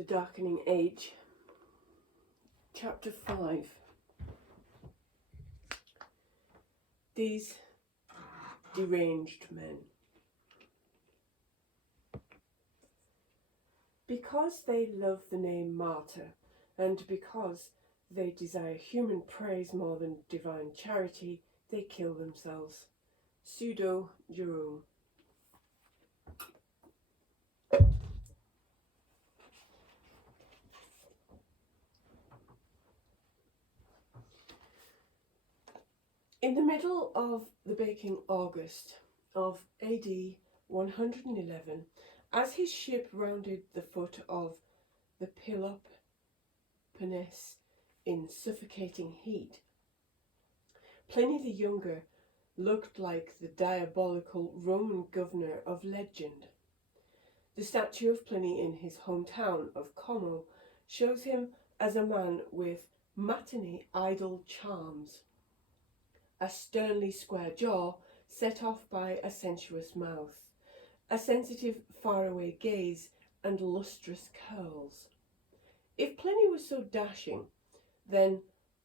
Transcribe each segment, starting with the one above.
The Darkening Age, Chapter 5. These deranged men. Because they love the name martyr, and because they desire human praise more than divine charity, they kill themselves. Pseudo Jerome. In the middle of the baking August of AD 111, as his ship rounded the foot of the Peloponnese in suffocating heat, Pliny the Younger looked like the diabolical Roman governor of legend. The statue of Pliny in his hometown of Como shows him as a man with matinee idle charms, a sternly square jaw set off by a sensuous mouth, a sensitive faraway gaze, and lustrous curls. If Pliny was so dashing, then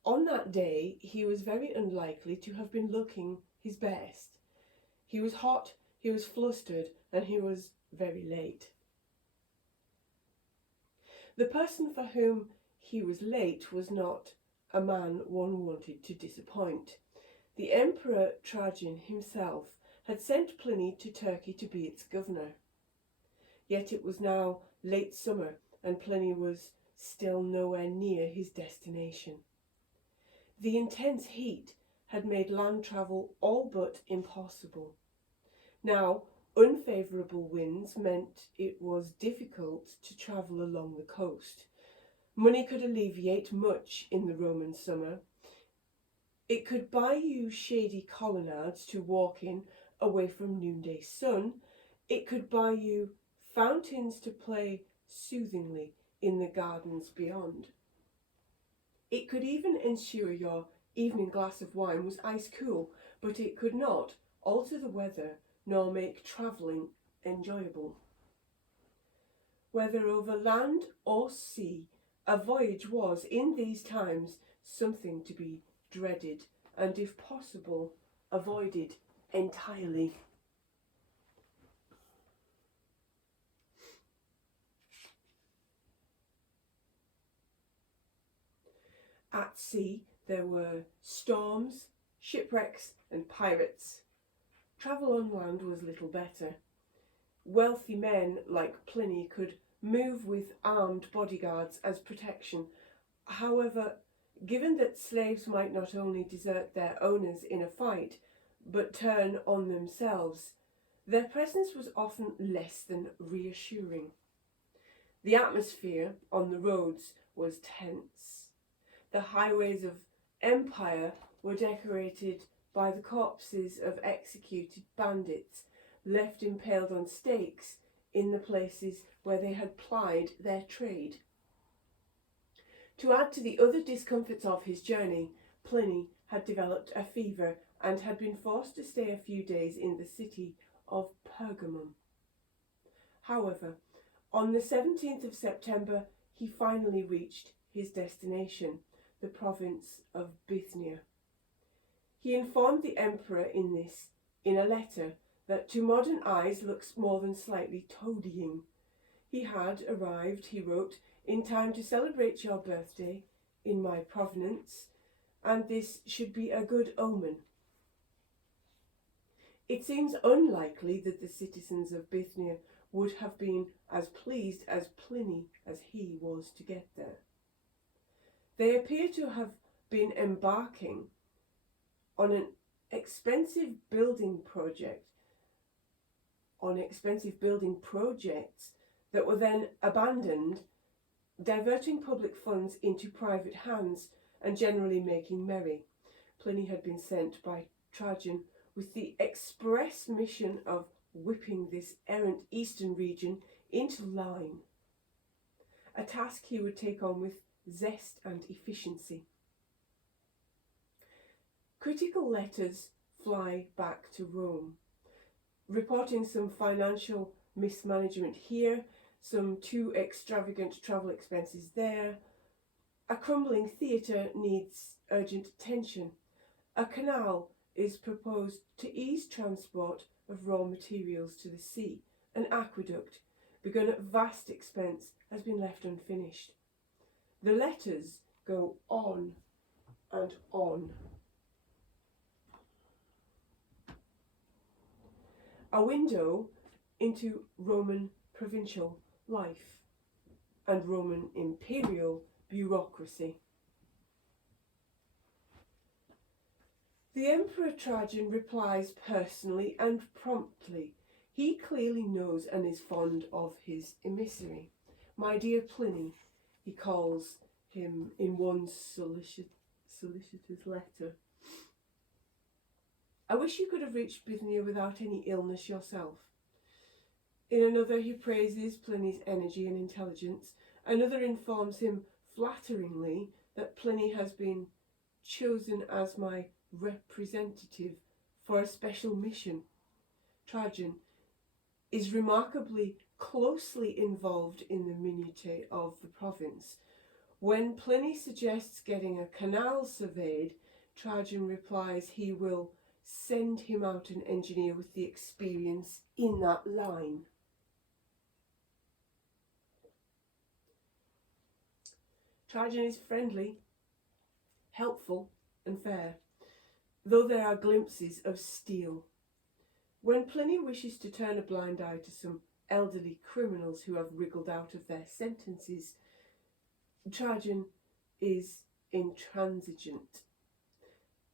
on that day he was very unlikely to have been looking his best. He was hot, he was flustered, and he was very late. The person for whom he was late was not a man one wanted to disappoint. The Emperor Trajan himself had sent Pliny to Turkey to be its governor. Yet it was now late summer, and Pliny was still nowhere near his destination. The intense heat had made land travel all but impossible. Now, unfavourable winds meant it was difficult to travel along the coast. Money could alleviate much in the Roman summer. It could buy you shady colonnades to walk in away from noonday sun. It could buy you fountains to play soothingly in the gardens beyond. It could even ensure your evening glass of wine was ice cool, but it could not alter the weather nor make travelling enjoyable. Whether over land or sea, a voyage was, in these times, something to be dreaded and, if possible, avoided entirely. At sea there were storms, shipwrecks, and pirates. Travel on land was little better. Wealthy men like Pliny could move with armed bodyguards as protection. However, given that slaves might not only desert their owners in a fight, but turn on themselves, their presence was often less than reassuring. The atmosphere on the roads was tense. The highways of empire were decorated by the corpses of executed bandits left impaled on stakes in the places where they had plied their trade. To add to the other discomforts of his journey, Pliny had developed a fever and had been forced to stay a few days in the city of Pergamum. However, on the 17th of September, he finally reached his destination, the province of Bithynia. He informed the emperor in a letter that to modern eyes looks more than slightly toadying. He had arrived, he wrote, in time to celebrate your birthday in my province, and this should be a good omen. It seems unlikely that the citizens of Bithynia would have been as pleased as Pliny as he was to get there. They appear to have been embarking on an expensive building projects that were then abandoned, diverting public funds into private hands and generally making merry. Pliny had been sent by Trajan with the express mission of whipping this errant eastern region into line, a task he would take on with zest and efficiency. Critical letters fly back to Rome, reporting some financial mismanagement here, some too extravagant travel expenses there. A crumbling theatre needs urgent attention. A canal is proposed to ease transport of raw materials to the sea. An aqueduct, begun at vast expense, has been left unfinished. The letters go on and on. A window into Roman provincial life and Roman imperial bureaucracy. The Emperor Trajan replies personally and promptly. He clearly knows and is fond of his emissary. My dear Pliny, he calls him in one solicitous letter. I wish you could have reached Bithynia without any illness yourself. In another, he praises Pliny's energy and intelligence. Another informs him flatteringly that Pliny has been chosen as my representative for a special mission. Trajan is remarkably closely involved in the minutiae of the province. When Pliny suggests getting a canal surveyed, Trajan replies he will send him out an engineer with the experience in that line. Trajan is friendly, helpful and fair, though there are glimpses of steel. When Pliny wishes to turn a blind eye to some elderly criminals who have wriggled out of their sentences, Trajan is intransigent.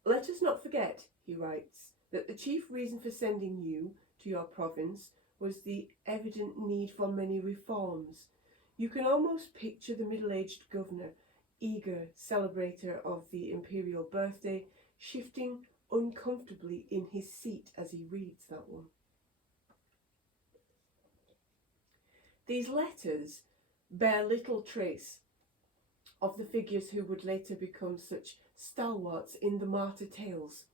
Let us not forget, he writes, that the chief reason for sending you to your province was the evident need for many reforms. You can almost picture the middle-aged governor, eager celebrator of the imperial birthday, shifting uncomfortably in his seat as he reads that one. These letters bear little trace of the figures who would later become such stalwarts in the martyr tales.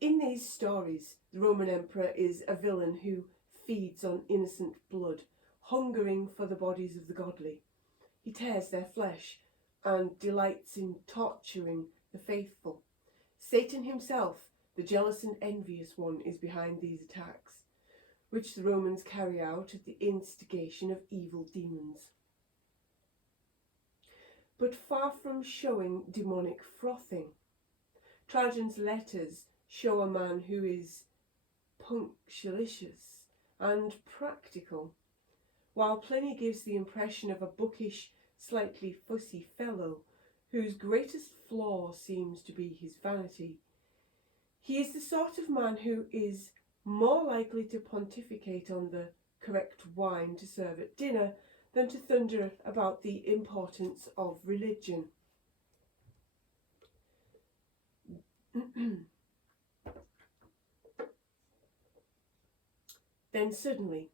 In these stories, the Roman emperor is a villain who feeds on innocent blood, hungering for the bodies of the godly. He tears their flesh and delights in torturing the faithful. Satan himself, the jealous and envious one, is behind these attacks, which the Romans carry out at the instigation of evil demons. But far from showing demonic frothing, Trajan's letters show a man who is punctilious and practical, while Pliny gives the impression of a bookish, slightly fussy fellow whose greatest flaw seems to be his vanity. He is the sort of man who is more likely to pontificate on the correct wine to serve at dinner than to thunder about the importance of religion. Then suddenly,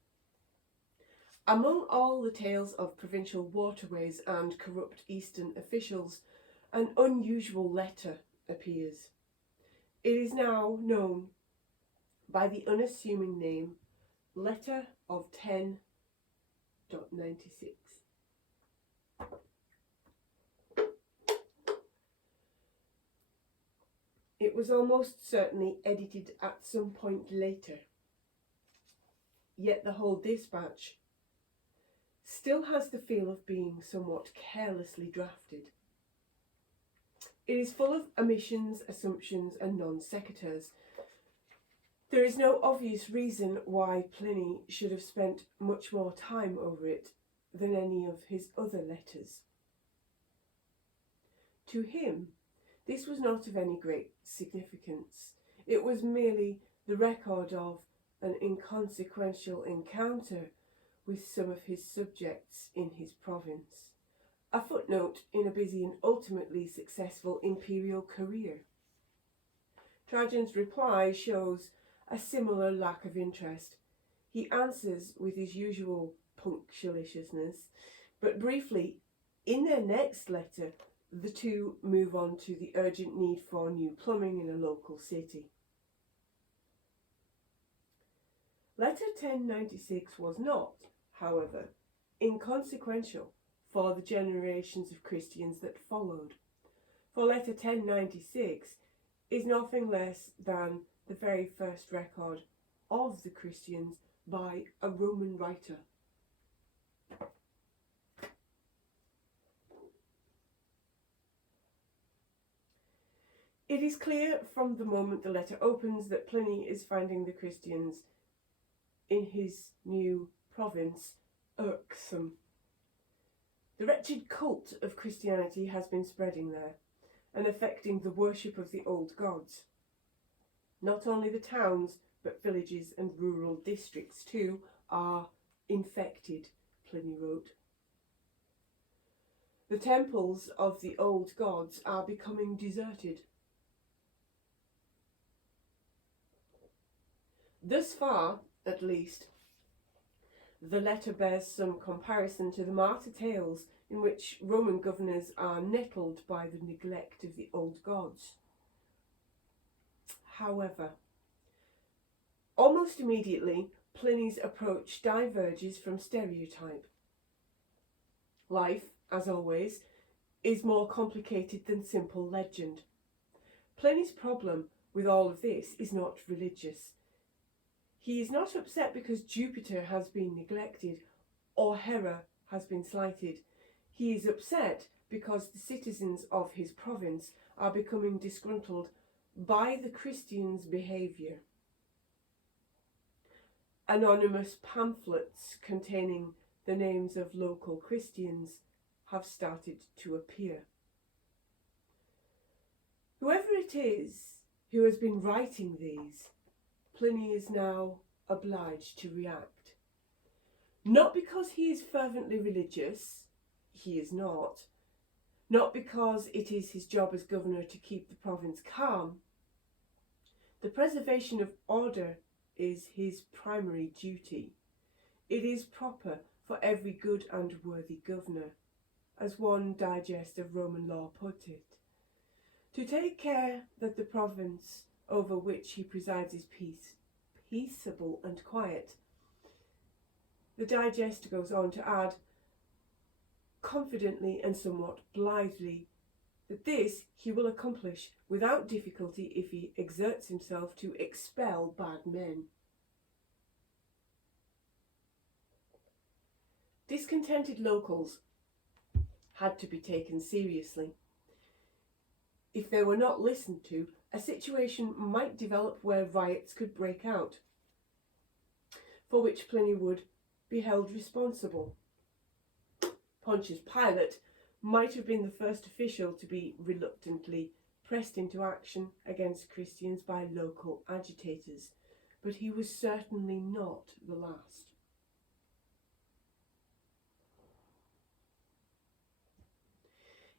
among all the tales of provincial waterways and corrupt Eastern officials, an unusual letter appears. It is now known by the unassuming name Letter of 10.96. It was almost certainly edited at some point later, yet the whole dispatch still has the feel of being somewhat carelessly drafted. It is full of omissions, assumptions, and non sequiturs. There is no obvious reason why Pliny should have spent much more time over it than any of his other letters. To him, this was not of any great significance. It was merely the record of an inconsequential encounter with some of his subjects in his province, a footnote in a busy and ultimately successful imperial career. Trajan's reply shows a similar lack of interest. He answers with his usual punctiliousness, but briefly, in their next letter, the two move on to the urgent need for new plumbing in a local city. Letter 1096 was not, however, inconsequential for the generations of Christians that followed, for letter 1096 is nothing less than the very first record of the Christians by a Roman writer. It is clear from the moment the letter opens that Pliny is finding the Christians in his new province irksome. The wretched cult of Christianity has been spreading there and affecting the worship of the old gods. Not only the towns, but villages and rural districts too are infected, Pliny wrote. The temples of the old gods are becoming deserted. Thus far, at least, the letter bears some comparison to the martyr tales in which Roman governors are nettled by the neglect of the old gods. However, almost immediately, Pliny's approach diverges from stereotype. Life, as always, is more complicated than simple legend. Pliny's problem with all of this is not religious. He is not upset because Jupiter has been neglected or Hera has been slighted. He is upset because the citizens of his province are becoming disgruntled by the Christians' behaviour. Anonymous pamphlets containing the names of local Christians have started to appear. Whoever it is who has been writing these, Pliny is now obliged to react. Not because he is fervently religious, he is not. Not because it is his job as governor to keep the province calm. The preservation of order is his primary duty. It is proper for every good and worthy governor, as one digest of Roman law put it, to take care that the province over which he presides is peaceable and quiet. The digest goes on to add, confidently and somewhat blithely, that this he will accomplish without difficulty if he exerts himself to expel bad men. Discontented locals had to be taken seriously. If they were not listened to, a situation might develop where riots could break out, for which Pliny would be held responsible. Pontius Pilate might have been the first official to be reluctantly pressed into action against Christians by local agitators, but he was certainly not the last.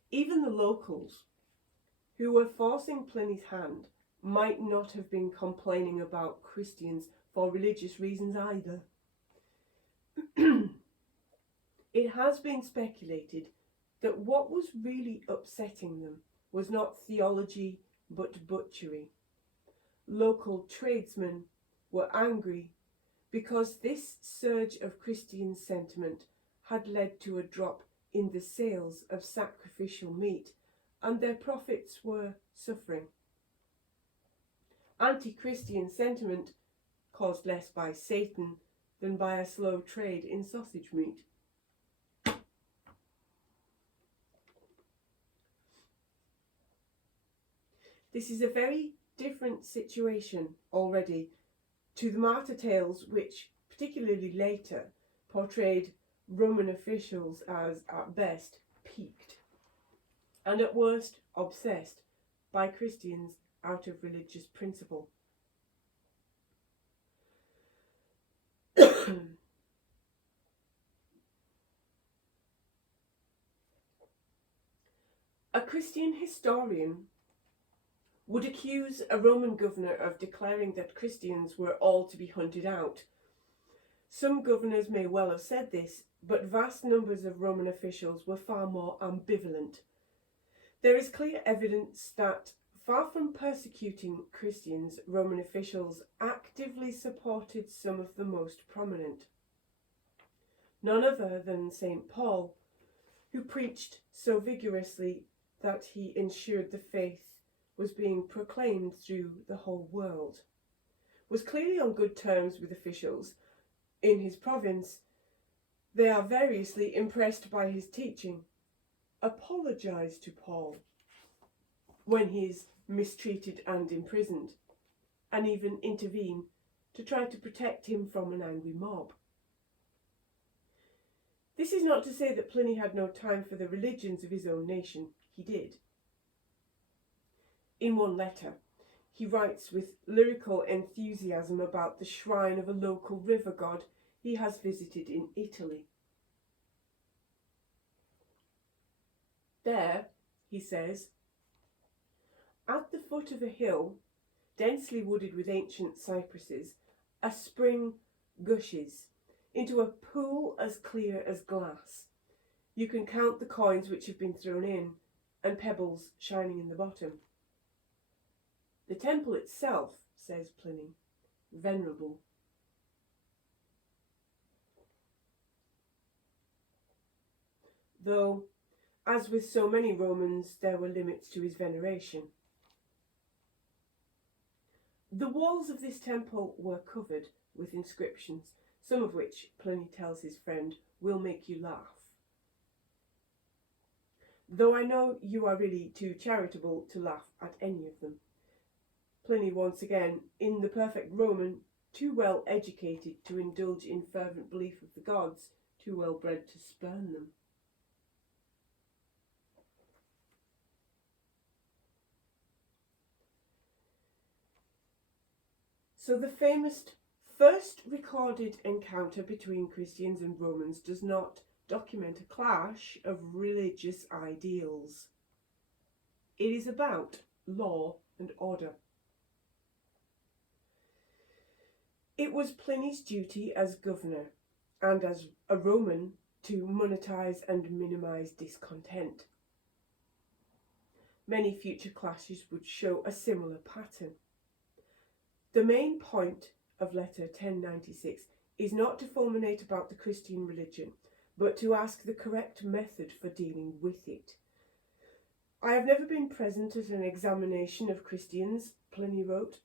Even the locals, who were forcing Pliny's hand, might not have been complaining about Christians for religious reasons either. It has been speculated that what was really upsetting them was not theology but butchery. Local tradesmen were angry because this surge of Christian sentiment had led to a drop in the sales of sacrificial meat, and their profits were suffering. Anti-Christian sentiment caused less by Satan than by a slow trade in sausage meat. This is a very different situation already to the martyr tales which, particularly later, portrayed Roman officials as, at best, piqued, and at worst, obsessed by Christians out of religious principle. A Christian historian would accuse a Roman governor of declaring that Christians were all to be hunted out. Some governors may well have said this, but vast numbers of Roman officials were far more ambivalent. There is clear evidence that, far from persecuting Christians, Roman officials actively supported some of the most prominent. none other than St. Paul, who preached so vigorously that he ensured the faith was being proclaimed through the whole world, was clearly on good terms with officials in his province. They are variously impressed by his teaching, apologise to Paul when he is mistreated and imprisoned, and even intervene to try to protect him from an angry mob. This is not to say that Pliny had no time for the religions of his own nation. He did. In one letter, he writes with lyrical enthusiasm about the shrine of a local river god he has visited in Italy. There, he says, at the foot of a hill, densely wooded with ancient cypresses, a spring gushes into a pool as clear as glass. You can count the coins which have been thrown in, and pebbles shining in the bottom. The temple itself, says Pliny, venerable. Though, as with so many Romans, there were limits to his veneration. The walls of this temple were covered with inscriptions, some of which, Pliny tells his friend, will make you laugh. Though I know you are really too charitable to laugh at any of them. Pliny, once again, in the perfect Roman, too well educated to indulge in fervent belief of the gods, too well bred to spurn them. So the famous first recorded encounter between Christians and Romans does not document a clash of religious ideals. It is about law and order. It was Pliny's duty as governor and as a Roman to monetize and minimize discontent. Many future clashes would show a similar pattern. The main point of letter 1096 is not to fulminate about the Christian religion, but to ask the correct method for dealing with it. I have never been present at an examination of Christians, Pliny wrote.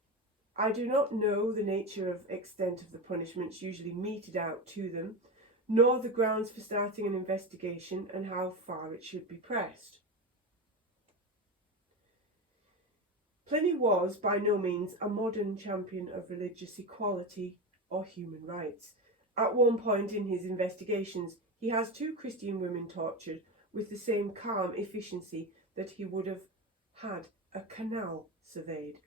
I do not know the nature of extent of the punishments usually meted out to them, nor the grounds for starting an investigation and how far it should be pressed. Pliny was by no means a modern champion of religious equality or human rights. At one point in his investigations, he has 2 Christian women tortured with the same calm efficiency that he would have had a canal surveyed.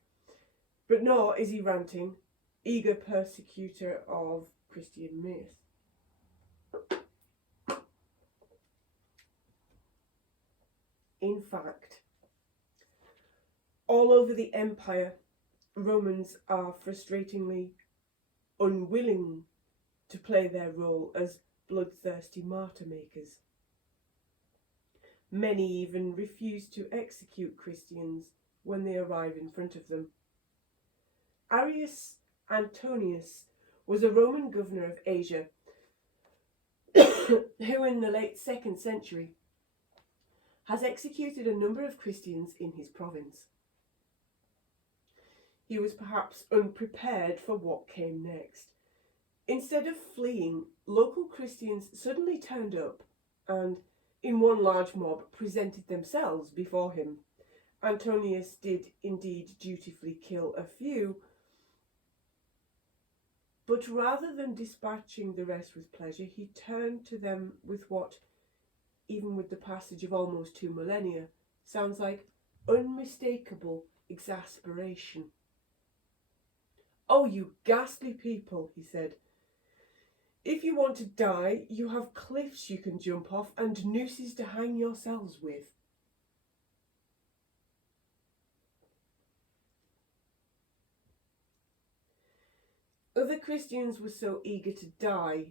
But nor is he ranting, eager persecutor of Christian myth. In fact, all over the empire, Romans are frustratingly unwilling to play their role as bloodthirsty martyr makers. Many even refuse to execute Christians when they arrive in front of them. Arrius Antonius was a Roman governor of Asia who in the late 2nd century has executed a number of Christians in his province. He was perhaps unprepared for what came next. Instead of fleeing, local Christians suddenly turned up and, in one large mob, presented themselves before him. Antonius did indeed dutifully kill a few, but rather than dispatching the rest with pleasure, he turned to them with what, even with the passage of almost 2 millennia, sounds like unmistakable exasperation. "Oh, you ghastly people," he said. "If you want to die, you have cliffs you can jump off and nooses to hang yourselves with." Other Christians were so eager to die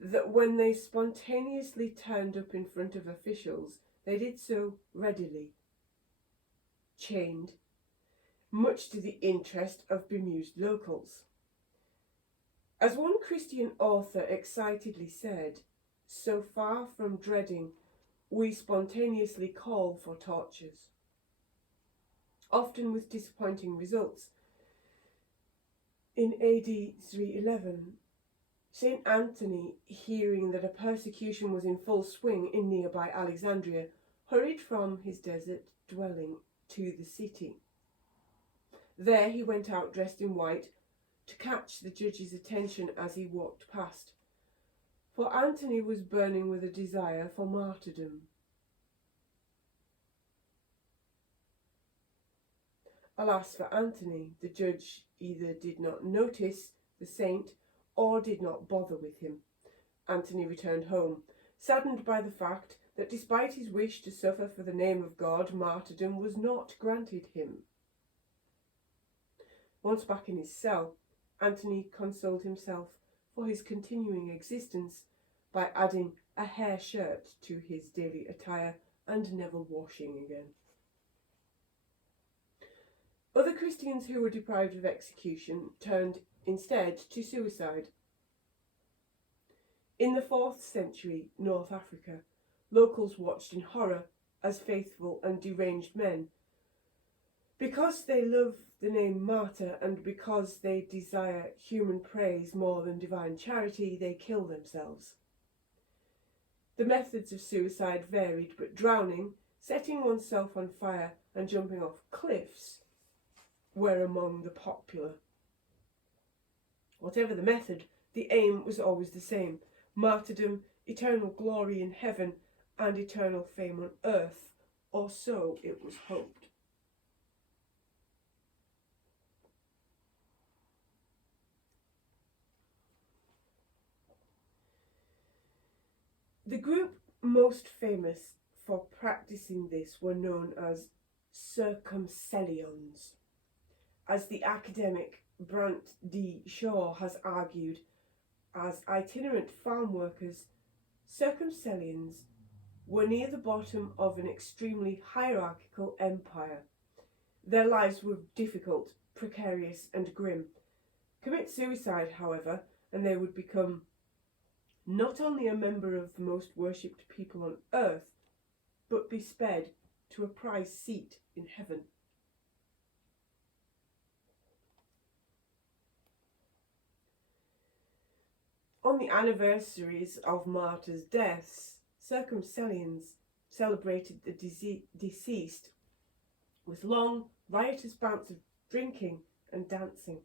that when they spontaneously turned up in front of officials, they did so readily, chained, much to the interest of bemused locals. As one Christian author excitedly said, so far from dreading, we spontaneously call for tortures, often with disappointing results. In AD 311, St. Anthony, hearing that a persecution was in full swing in nearby Alexandria, hurried from his desert dwelling to the city. There he went out dressed in white to catch the judge's attention as he walked past, for Anthony was burning with a desire for martyrdom. Alas for Anthony, the judge either did not notice the saint or did not bother with him. Anthony returned home, saddened by the fact that despite his wish to suffer for the name of God, martyrdom was not granted him. Once back in his cell, Anthony consoled himself for his continuing existence by adding a hair shirt to his daily attire and never washing again. Other Christians who were deprived of execution turned instead to suicide. In the 4th century North Africa, locals watched in horror as faithful and deranged men, because they love the name martyr and because they desire human praise more than divine charity, they kill themselves. The methods of suicide varied, but drowning, setting oneself on fire and jumping off cliffs were among the popular. Whatever the method, the aim was always the same: martyrdom, eternal glory in heaven, and eternal fame on earth, or so it was hoped. The group most famous for practicing this were known as circumcellions. As the academic Brant D. Shaw has argued, as itinerant farm workers, circumcellions were near the bottom of an extremely hierarchical empire. Their lives were difficult, precarious, and grim. Commit suicide, however, and they would become not only a member of the most worshipped people on earth, but be sped to a prize seat in heaven. On the anniversaries of martyrs' deaths, circumcellions celebrated the deceased with long, riotous bouts of drinking and dancing.